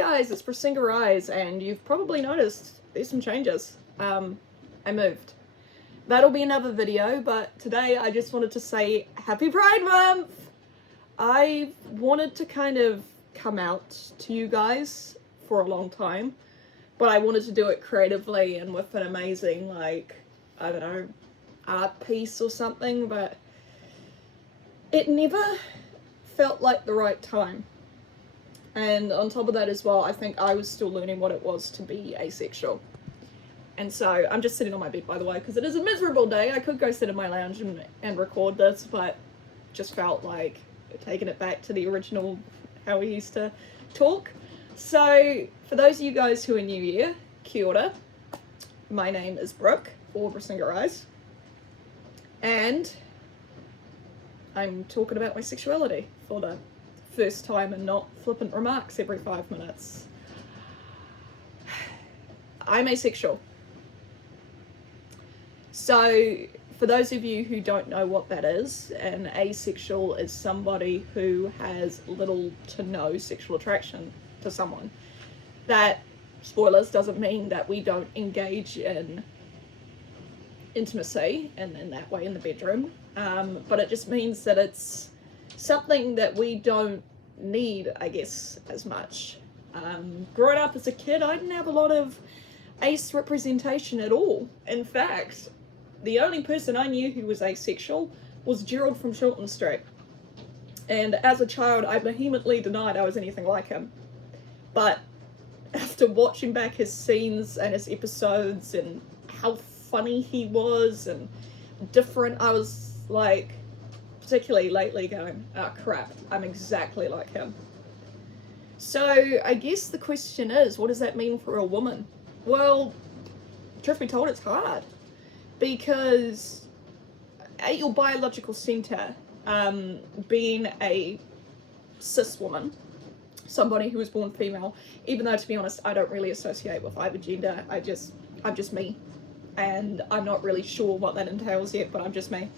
guys, it's Brisinga Rise, and you've probably noticed there's some changes. I moved. That'll be another video, but today I just wanted to say Happy Pride Month! I wanted to kind of come out to you guys for a long time, but I wanted to do it creatively and with an amazing, like, I don't know, art piece or something, but it never felt like the right time. And on top of that as well, I think I was still learning what it was to be asexual. And so I'm just sitting on my bed, by the way, because it is a miserable day. I could go sit in my lounge and record this, but just felt like taking it back to the original, how we used to talk. So for those of you guys who are new here, kia ora. My name is Brooke, or Brisinga Rise. And I'm talking about my sexuality for the first time and not flippant remarks every 5 minutes. I'm asexual. So, for those of you who don't know what that is, an asexual is somebody who has little to no sexual attraction to someone. That, spoilers, doesn't mean that we don't engage in intimacy and in that way in the bedroom, but it just means that it's something that we don't need, I guess, as much. Growing up as a kid, I didn't have a lot of ace representation at all. In fact, the only person I knew who was asexual was Gerald from Shortland Street. And as a child, I vehemently denied I was anything like him. But after watching back his scenes and his episodes and how funny he was and different, I was like, particularly lately, going, oh crap, I'm exactly like him. So I guess the question is, what does that mean for a woman? Well, truth be told, it's hard, because at your biological center, being a cis woman, somebody who was born female, even though, to be honest, I don't really associate with either gender, I'm just me, and I'm not really sure what that entails yet, but I'm just me.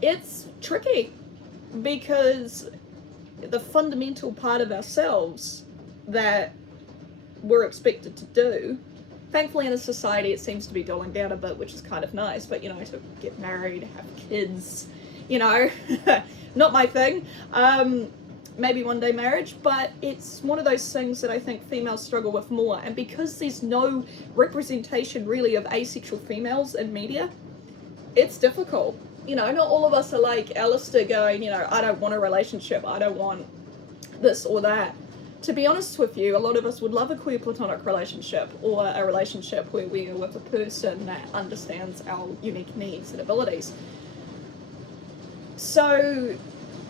It's tricky, because the fundamental part of ourselves that we're expected to do, thankfully in a society it seems to be dumbing down a bit, which is kind of nice, but you know, to get married, have kids, you know, not my thing. Maybe one day marriage, but it's one of those things that I think females struggle with more, and because there's no representation really of asexual females in media, it's difficult. You know, not all of us are like Alistair going, you know, I don't want a relationship, I don't want this or that. To be honest with you, a lot of us would love a queer platonic relationship, or a relationship where we are with a person that understands our unique needs and abilities. So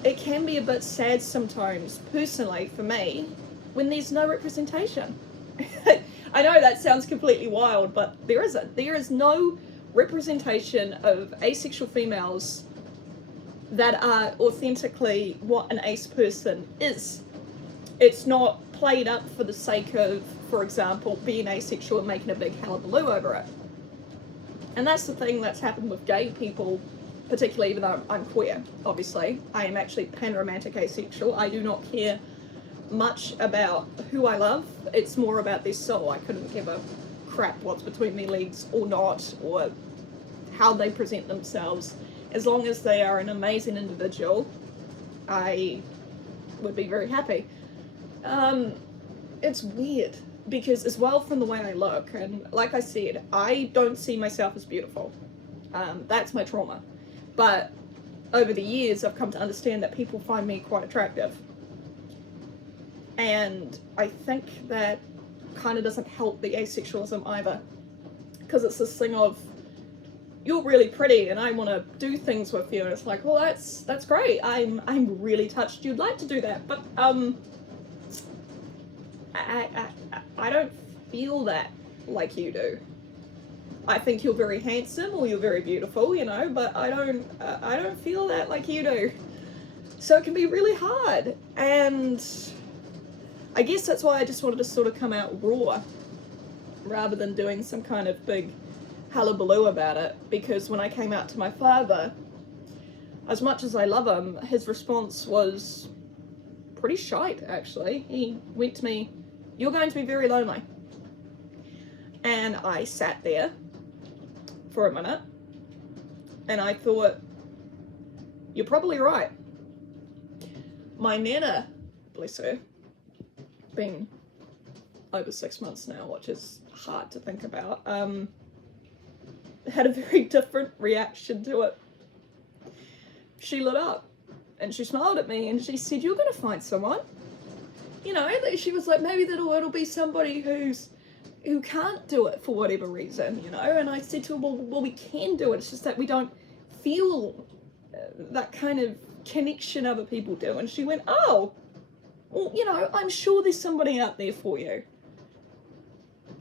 it can be a bit sad sometimes, personally, for me, when there's no representation. I know that sounds completely wild, but there isn't. There is no representation of asexual females that are authentically what an ace person is. It's not played up for the sake of, for example, being asexual and making a big hullabaloo over it. And that's the thing that's happened with gay people, particularly, even though I'm queer, obviously. I am actually pan-romantic asexual. I do not care much about who I love. It's more about their soul. I couldn't give a crap what's between their legs or not, or how they present themselves. As long as they are an amazing individual, I would be very happy. It's weird, because as well from the way I look, and like I said, I don't see myself as beautiful. That's my trauma. But over the years, I've come to understand that people find me quite attractive. And I think that kind of doesn't help the asexualism either, because it's this thing of, you're really pretty and I want to do things with you, and it's like, well, that's great, I'm really touched you'd like to do that, but I don't feel that like you do. I think you're very handsome, or you're very beautiful, you know, but I don't feel that like you do. So it can be really hard, and I guess that's why I just wanted to sort of come out raw, rather than doing some kind of big hullabaloo about it, because when I came out to my father, as much as I love him, his response was pretty shite, actually. He went to me you're going to be very lonely. And I sat there for a minute and I thought, you're probably right. My nana, bless her, been over 6 months now, which is hard to think about, had a very different reaction to it. She lit up and she smiled at me and she said, you're going to find someone. You know, she was like, maybe it'll be somebody who can't do it for whatever reason, you know. And I said to her, well, we can do it. It's just that we don't feel that kind of connection other people do. And she went, oh, well, you know, I'm sure there's somebody out there for you.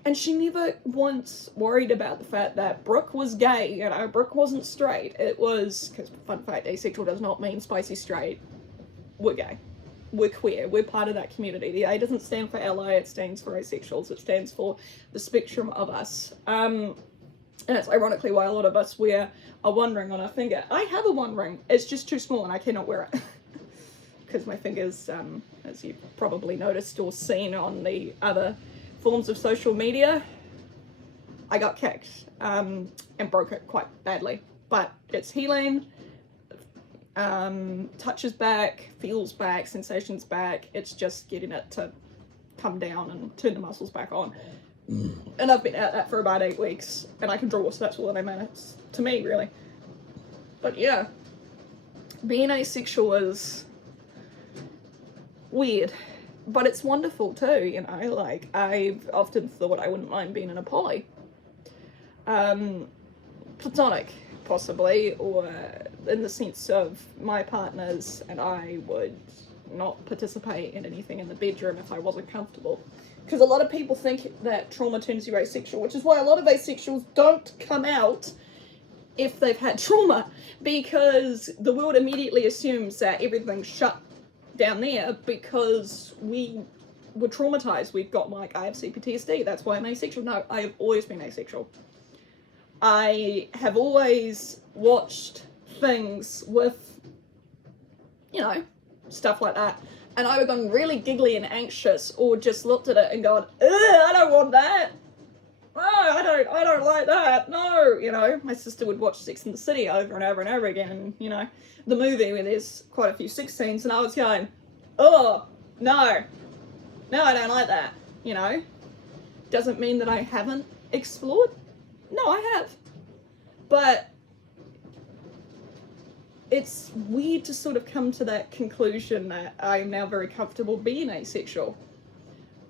And she never once worried about the fact that Brooke was gay, you know, Brooke wasn't straight. It was, because fun fact, asexual does not mean spicy straight. We're gay. We're queer. We're part of that community. The A doesn't stand for ally, it stands for asexuals. It stands for the spectrum of us. And it's ironically why a lot of us wear a one ring on our finger. I have a one ring. It's just too small and I cannot wear it. Because my fingers, as you've probably noticed or seen on the other forms of social media, I got kicked and broke it quite badly. But it's healing. Touches back, feels back, sensations back. It's just getting it to come down and turn the muscles back on. And I've been at that for about 8 weeks, and I can draw, so that's all that matters to me, really. But yeah, being asexual is weird, but it's wonderful too, you know. Like, I've often thought I wouldn't mind being in a poly. Platonic, possibly, or in the sense of my partners and I would not participate in anything in the bedroom if I wasn't comfortable. Because a lot of people think that trauma turns you asexual, which is why a lot of asexuals don't come out if they've had trauma, because the world immediately assumes that everything's shut down there because we were traumatized. We've got, like, I have CPTSD, that's why I'm asexual. No, I have always been asexual. I have always watched things with, you know, stuff like that, and I would have gone really giggly and anxious, or just looked at it and gone, ugh, I don't want that. No, I don't like that. No, you know, my sister would watch Sex and the City over and over and over again, and, you know, the movie where there's quite a few sex scenes, and I was going, oh, no, I don't like that, you know. Doesn't mean that I haven't explored. No, I have. But it's weird to sort of come to that conclusion that I'm now very comfortable being asexual.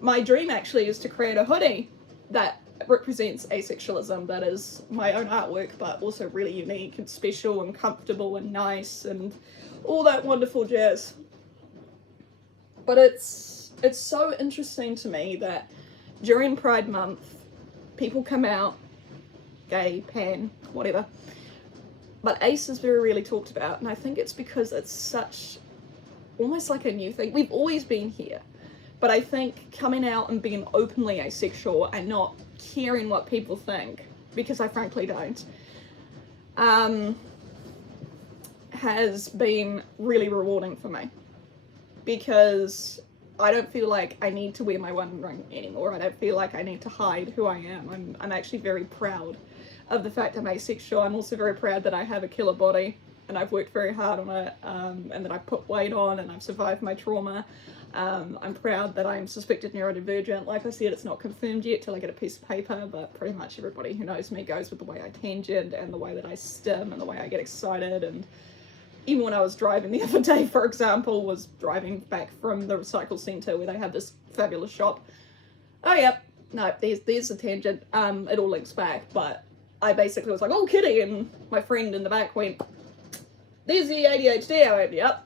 My dream actually is to create a hoodie that represents asexualism, that is my own artwork, but also really unique and special and comfortable and nice and all that wonderful jazz. But it's so interesting to me that during Pride Month, people come out, gay, pan, whatever, but ace is very rarely talked about, and I think it's because it's such, almost like a new thing. We've always been here, but I think coming out and being openly asexual and not caring what people think, because I frankly don't, has been really rewarding for me, because I don't feel like I need to wear my one ring anymore. I don't feel like I need to hide who I am. I'm actually very proud of the fact I'm asexual. I'm also very proud that I have a killer body and I've worked very hard on it, and that I've put weight on and I've survived my trauma. I'm proud that I'm suspected neurodivergent. Like I said, it's not confirmed yet till I get a piece of paper, but pretty much everybody who knows me goes with the way I tangent and the way that I stim and the way I get excited. And even when I was driving the other day, for example, was driving back from the recycle centre where they have this fabulous shop. Oh, yep, no, there's the tangent. It all links back, but I basically was like, oh, kitty, and my friend in the back went, there's the ADHD. I went, yep,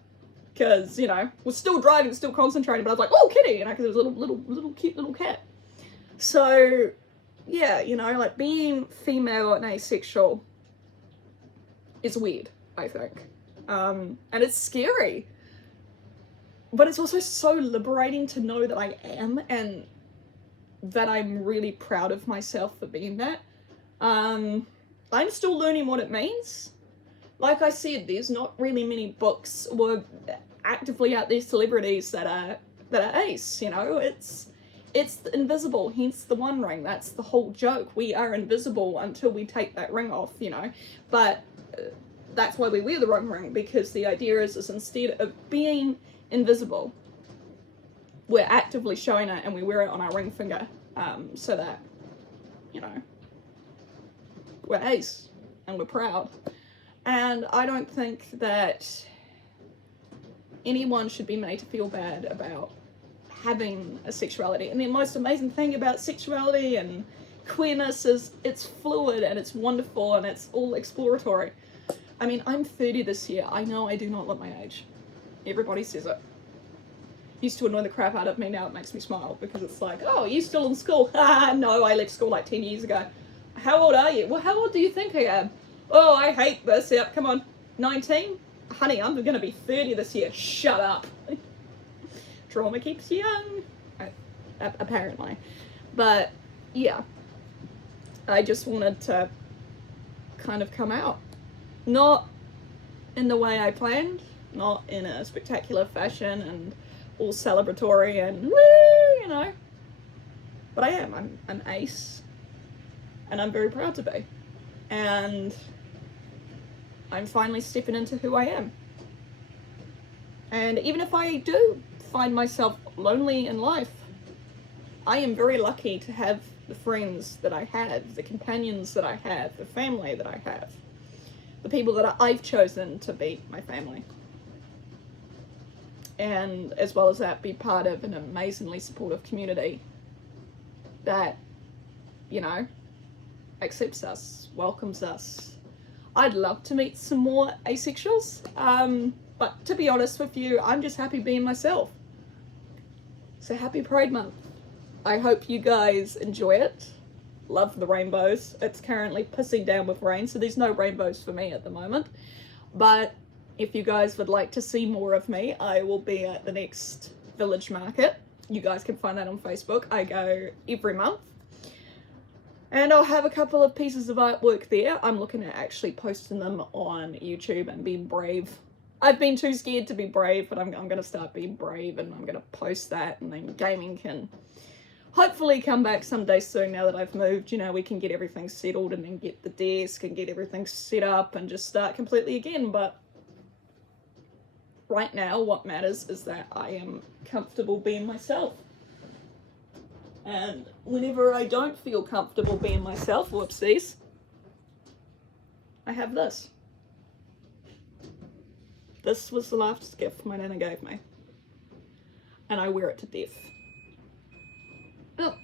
because, you know, was still driving, still concentrating, but I was like, oh, kitty, you know, because it was a little cute little cat. So, yeah, you know, like, being female and asexual is weird, I think. And it's scary, but it's also so liberating to know that I am, and that I'm really proud of myself for being that. I'm still learning what it means. Like I said, there's not really many books or actively out there celebrities that are ace, you know. It's it's invisible, hence the One Ring. That's the whole joke. We are invisible until we take that ring off, you know. But that's why we wear the One Ring, because the idea is instead of being invisible, we're actively showing it, and we wear it on our ring finger, so that, you know, we're ace and we're proud. And I don't think that anyone should be made to feel bad about having a sexuality. And the most amazing thing about sexuality and queerness is it's fluid and it's wonderful and it's all exploratory. I mean, I'm 30 this year. I know I do not look my age. Everybody says it. Used to annoy the crap out of me. Now it makes me smile, because it's like, oh, are you still in school? Ah, no, I left school like 10 years ago. How old are you? Well, how old do you think I am? Oh, I hate this. Yep, come on. 19? Honey, I'm going to be 30 this year. Shut up. Trauma keeps you young. Apparently. But, yeah. I just wanted to kind of come out. Not in the way I planned. Not in a spectacular fashion and all celebratory and woo, you know. But I am. I'm ace. And I'm very proud to be. And I'm finally stepping into who I am. And even if I do find myself lonely in life, I am very lucky to have the friends that I have, the companions that I have, the family that I have, the people that I've chosen to be my family. And as well as that, be part of an amazingly supportive community that, you know, accepts us, welcomes us. I'd love to meet some more asexuals, but to be honest with you, I'm just happy being myself. So happy Pride Month. I hope you guys enjoy it. Love the rainbows. It's currently pissing down with rain, so there's no rainbows for me at the moment. But if you guys would like to see more of me, I will be at the next village market. You guys can find that on Facebook. I go every month. And I'll have a couple of pieces of artwork there. I'm looking at actually posting them on YouTube and being brave. I've been too scared to be brave, but I'm going to start being brave, and I'm going to post that, and then gaming can hopefully come back someday soon now that I've moved. You know, we can get everything settled and then get the desk and get everything set up and just start completely again. But right now, what matters is that I am comfortable being myself. And whenever I don't feel comfortable being myself, whoopsies, I have this. This was the last gift my nana gave me. And I wear it to death. Oh,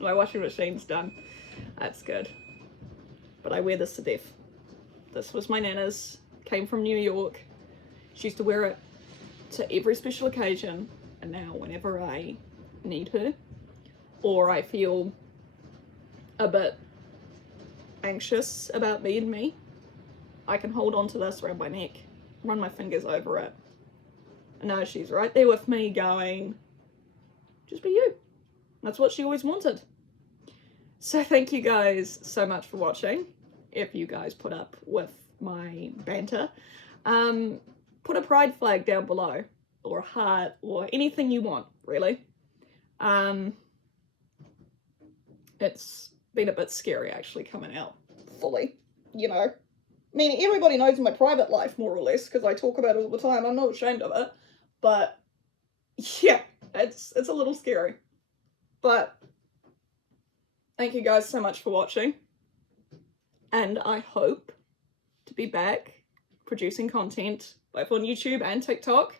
my washing machine's done. That's good. But I wear this to death. This was my nana's. Came from New York. She used to wear it to every special occasion. And now whenever I need her, or I feel a bit anxious about being me, I can hold on to this around my neck, run my fingers over it. And now she's right there with me going, just be you. That's what she always wanted. So thank you guys so much for watching. If you guys put up with my banter, put a pride flag down below, or a heart, or anything you want, really. It's been a bit scary actually coming out fully, you know. I mean, everybody knows my private life more or less because I talk about it all the time. I'm not ashamed of it, but yeah, it's a little scary. But thank you guys so much for watching, and I hope to be back producing content both on YouTube and TikTok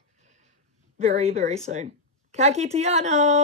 very, very soon. Ka kite ana!